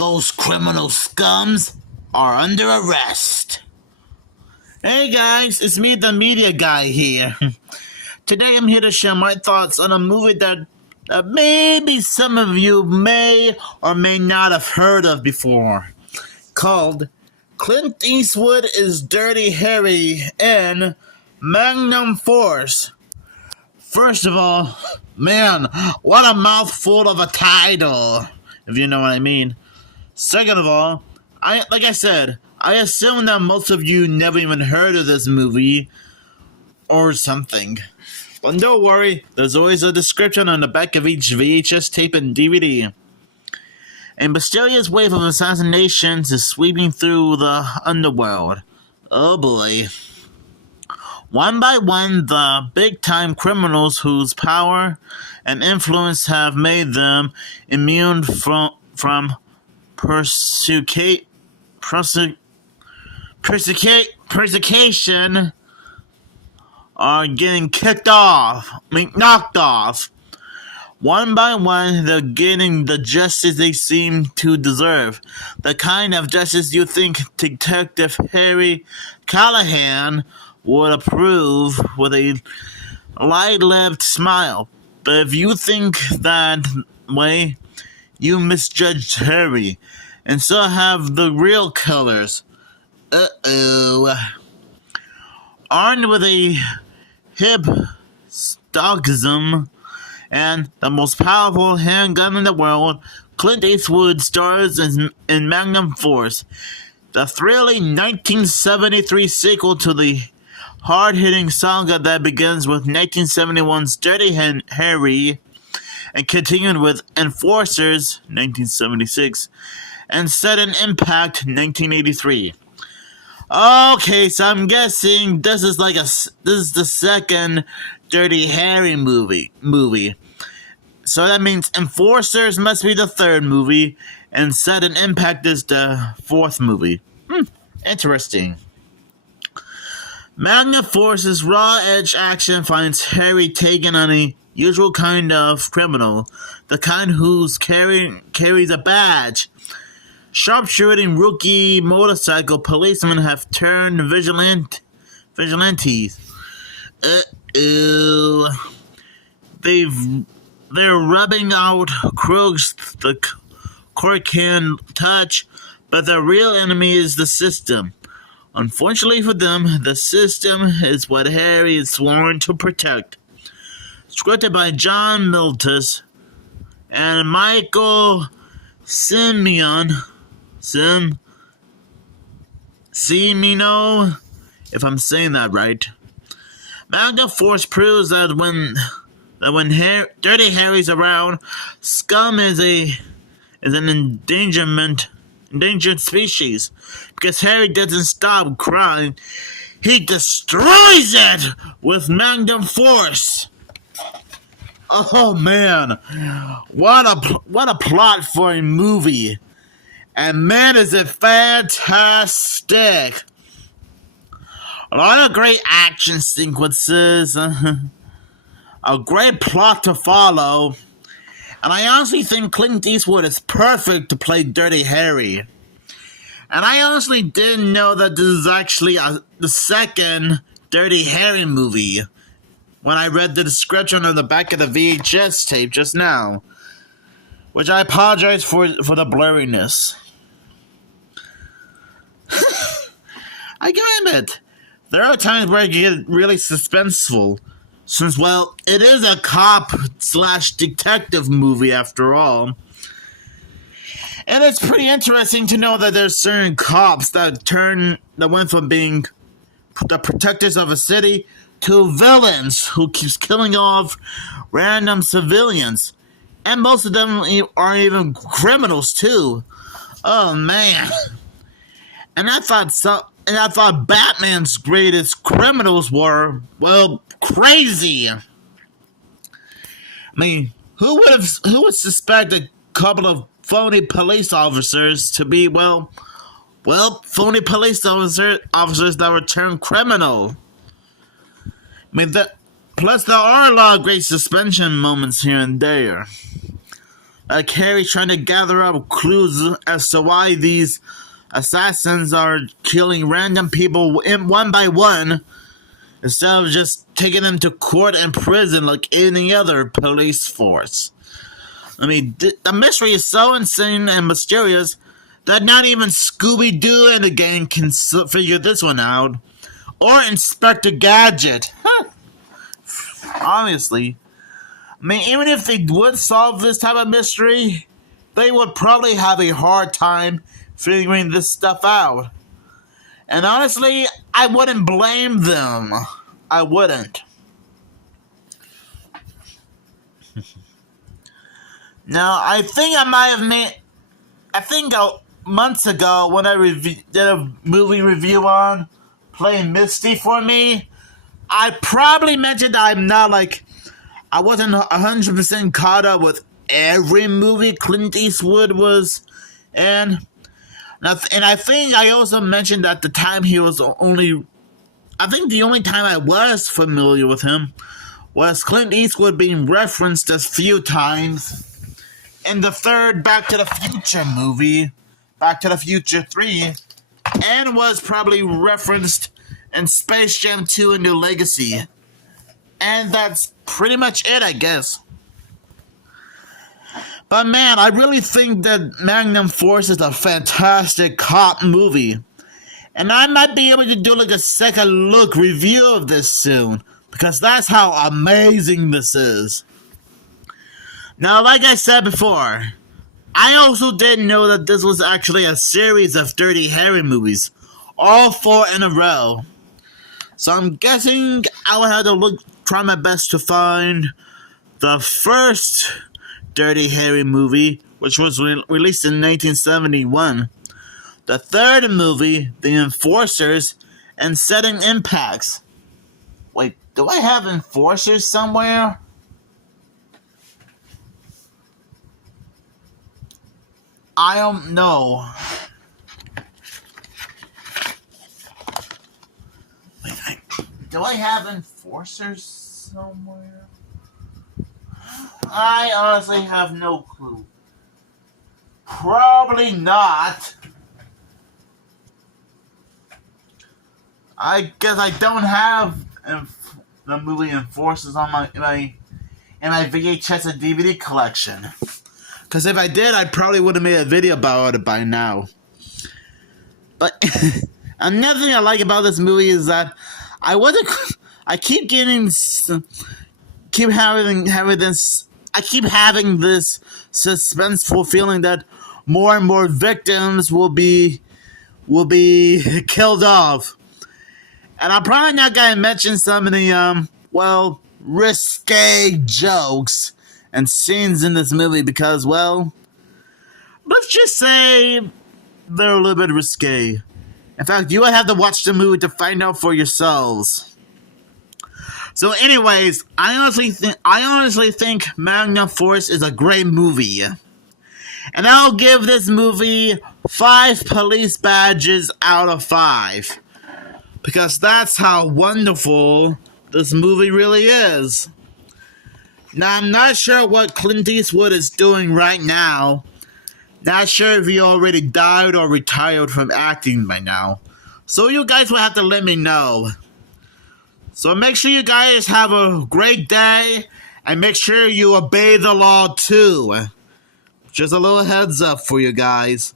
Those criminal scums are under arrest. Hey guys, it's me, the media guy here. Today I'm here to share my thoughts on a movie that maybe some of you may or may not have heard of before, called Clint Eastwood is Dirty Harry and Magnum Force. First of all, man, what a mouthful of a title, if you know what I mean. Second of all, I assume that most of you never even heard of this movie or something. But don't worry, there's always a description on the back of each VHS tape and DVD. A mysterious wave of assassinations is sweeping through the underworld. Oh boy. One by one, the big-time criminals whose power and influence have made them immune from persecution are getting knocked off. One by one, they're getting the justice they seem to deserve. The kind of justice you think Detective Harry Callahan would approve with a light-lipped smile. But if you think that way, you misjudged Harry, and so have the real killers. Armed with a hip stockism and the most powerful handgun in the world, Clint Eastwood stars in Magnum Force, the thrilling 1973 sequel to the hard-hitting saga that begins with 1971's Dirty Harry and continued with Enforcers, 1976, and Sudden Impact, 1983. Okay, so I'm guessing this is the second Dirty Harry movie. So that means Enforcers must be the third movie, and Sudden Impact is the fourth movie. Interesting. Magnum Force's raw-edge action finds Harry taken on a usual kind of criminal, the kind who's carries a badge. Sharpshooting rookie motorcycle policemen have turned vigilantes. They're rubbing out crooks the court can touch, but the real enemy is the system. Unfortunately for them, the system is what Harry is sworn to protect. Scripted by John Miltis and Michael Cimino, if I'm saying that right. Magnum Force proves that when Dirty Harry's around, scum is an endangered species. Because Harry doesn't stop crime, he destroys it with Magnum Force. Oh man, what a plot for a movie, and man is it fantastic. A lot of great action sequences, a great plot to follow, and I honestly think Clint Eastwood is perfect to play Dirty Harry. And I honestly didn't know that this is actually the second Dirty Harry movie when I read the description on the back of the VHS tape just now, which I apologize for the blurriness. I get it. There are times where I get really suspenseful, since, well, it is a cop/detective movie after all. And it's pretty interesting to know that there's certain cops that went from being the protectors of a city to villains who keeps killing off random civilians. And most of them are even criminals too. Oh man. And I thought Batman's greatest criminals were, well, crazy. I mean, who would suspect a couple of phony police officers to be, well, phony police officers that were turned criminal? I mean, plus there are a lot of great suspension moments here and there. Carrie's trying to gather up clues as to why these assassins are killing random people one by one instead of just taking them to court and prison like any other police force. I mean, the mystery is so insane and mysterious that not even Scooby-Doo in the game can figure this one out. Or Inspector Gadget. Obviously. I mean, even if they would solve this type of mystery, they would probably have a hard time figuring this stuff out. And honestly, I wouldn't blame them. I wouldn't. Now, I think I might have made... I think months ago when I did a movie review on Play Misty for Me, I probably mentioned I'm not like... I wasn't 100% caught up with every movie Clint Eastwood was in. And I think I also mentioned at the time he was only... I think the only time I was familiar with him was Clint Eastwood being referenced a few times in the third Back to the Future movie, Back to the Future 3, and was probably referenced in Space Jam 2: A New Legacy. And that's pretty much it, I guess. But man, I really think that Magnum Force is a fantastic cop movie. And I might be able to do like a second look review of this soon, because that's how amazing this is. Now, like I said before, I also didn't know that this was actually a series of Dirty Harry movies, all 4 in a row. So I'm guessing I would have to try my best to find the first Dirty Harry movie, which was released in 1971. The third movie, The Enforcers, and Setting Impacts. Wait, do I have Enforcers somewhere? I don't know. Wait, do I have Enforcers somewhere? I honestly have no clue. Probably not. I guess I don't have the movie Enforcers on my VHS and DVD collection. Because if I did, I probably would have made a video about it by now. But another thing I like about this movie is that I keep having this suspenseful feeling that more and more victims will be killed off. And I'm probably not going to mention some of the, risque jokes and scenes in this movie because, well, let's just say they're a little bit risque. In fact, you would have to watch the movie to find out for yourselves. So anyways, I honestly think Magnum Force is a great movie. And I'll give this movie 5 police badges out of 5. Because that's how wonderful this movie really is. Now, I'm not sure what Clint Eastwood is doing right now. Not sure if he already died or retired from acting by now. So you guys will have to let me know. So make sure you guys have a great day. And make sure you obey the law too. Just a little heads up for you guys.